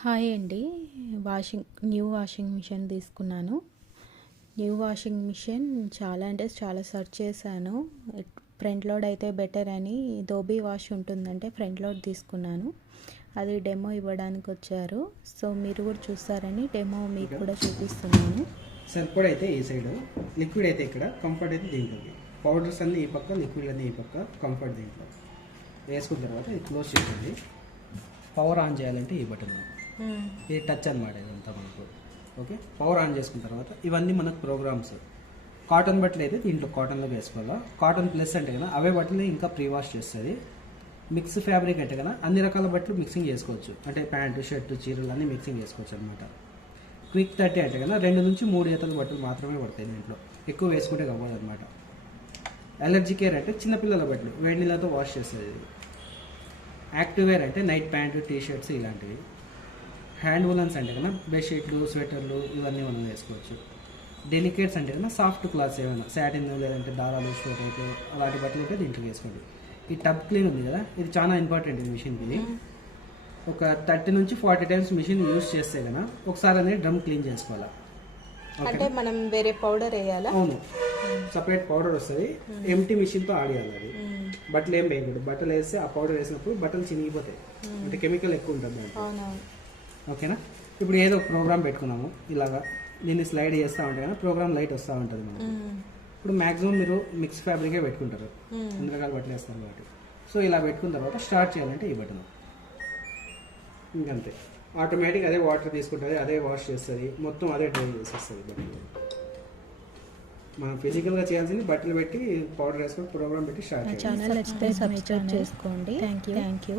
Hi అండి. New washing machine తీసుకున్నాను. New washing machine చాలా అంటే చాలా సెర్చ్ చేశాను. ఫ్రంట్ లోడ్ అయితే బెటర్ అని ధోబీ వాష్ ఉంటుందంటే ఫ్రంట్ లోడ్ తీసుకున్నాను. అది డెమో ఇవ్వడానికి వచ్చారు. సో మీరు కూడా చూస్తారని డెమో మీకు కూడా చూపిస్తున్నాను. సర్పొడ్ అయితే ఈ సైడ్, లిక్విడ్ అయితే ఇక్కడ, కంఫర్ట్ అయితే దీంట్లోకి. పౌడర్స్ అన్నీ ఈ పక్క, లిక్విడ్ అన్నీ ఈ పక్క, కంఫర్ట్ దీంట్లో వేసుకున్న తర్వాత ఇది క్లోజ్ చేయండి. పవర్ ఆన్ చేయాలంటే ఈ బటన్, ఇది టచ్ అనమాట ఇదంతా మనకు. ఓకే, పవర్ ఆన్ చేసుకున్న తర్వాత ఇవన్నీ మనకు ప్రోగ్రామ్స్. కాటన్ బట్టలు అయితే దీంట్లో కాటన్లో వేసుకోవాలా. కాటన్ ప్లస్ అంటే కదా అవే బట్టలు ఇంకా ప్రీ వాష్ చేస్తుంది. మిక్స్ ఫ్యాబ్రిక్ అంటే కదా అన్ని రకాల బట్టలు మిక్సింగ్ చేసుకోవచ్చు, అంటే ప్యాంటు షర్టు చీరలు అన్నీ మిక్సింగ్ చేసుకోవచ్చు అనమాట. క్విక్ 30 అంటే కదా 2 నుంచి 3 జతల బట్టలు మాత్రమే పడతాయి దీంట్లో, ఎక్కువ వేసుకుంటే కావాలి అనమాట. అలర్జీ కేర్ అంటే చిన్నపిల్లల బట్టలు వేడి నీళ్ళతో వాష్ చేస్తుంది ఇది. యాక్టివ్ వేర్ అంటే నైట్ ప్యాంటు టీ షర్ట్స్ ఇలాంటివి. హ్యాండ్ వూలన్స్ అంటే కన్నా బెడ్షీట్లు స్వెటర్లు ఇవన్నీ మనం వేసుకోవచ్చు. డెలికేట్స్ అంటే కన్నా సాఫ్ట్ క్లాత్స్ ఏమైనా సాటిన్ లేదంటే దారాలు స్వెటర్లు అలాంటి బట్టలు ఉంటే దీంట్లో వేసుకోండి. ఈ టబ్ క్లీన్ ఉంది కదా, ఇది చాలా ఇంపార్టెంట్ ఈ మిషన్కి. ఇది ఒక 30 నుంచి 40 టైమ్స్ మిషన్ యూజ్ చేస్తే కన్నా ఒకసారి అనేది డ్రమ్ క్లీన్ చేసుకోవాలా. అంటే మనం వేరే పౌడర్ వేయాలా? అవును, సపరేట్ పౌడర్ వస్తుంది. ఎంటీ మిషన్తో ఆడియాలి అది. బట్టలు ఏం వేయకూడదు. బట్టలు వేస్తే ఆ పౌడర్ వేసినప్పుడు బట్టలు చినిగిపోతాయి, అంటే కెమికల్ ఎక్కువ ఉంటుంది దాంట్లో. ఓకేనా? ఇప్పుడు ఏదో ప్రోగ్రామ్ పెట్టుకున్నాము ఇలాగా, దీన్ని స్లైడ్ చేస్తూ ఉంటే కదా ప్రోగ్రామ్ లైట్ వస్తూ ఉంటుంది మనకు. ఇప్పుడు మ్యాక్సిమం మీరు మిక్స్ ఫ్యాబ్రికే పెట్టుకుంటారు, అన్ని రకాల బట్టలు వేస్తారు కాబట్టి. సో ఇలా పెట్టుకున్న తర్వాత స్టార్ట్ చేయాలంటే ఈ బటన్ ఇంకంతే. ఆటోమేటిక్ అదే వాటర్ తీసుకుంటుంది, అదే వాష్ చేస్తుంది, మొత్తం అదే డ్రై చేసేస్తుంది బట్టలు. మనం ఫిజికల్గా చేయాల్సింది బట్టలు పెట్టి పౌడర్ వేసుకొని ప్రోగ్రామ్ పెట్టి స్టార్ట్ చేయాలి. ఛానల్ నచ్చితే సబ్స్క్రైబ్ చేసుకోండి. Thank you.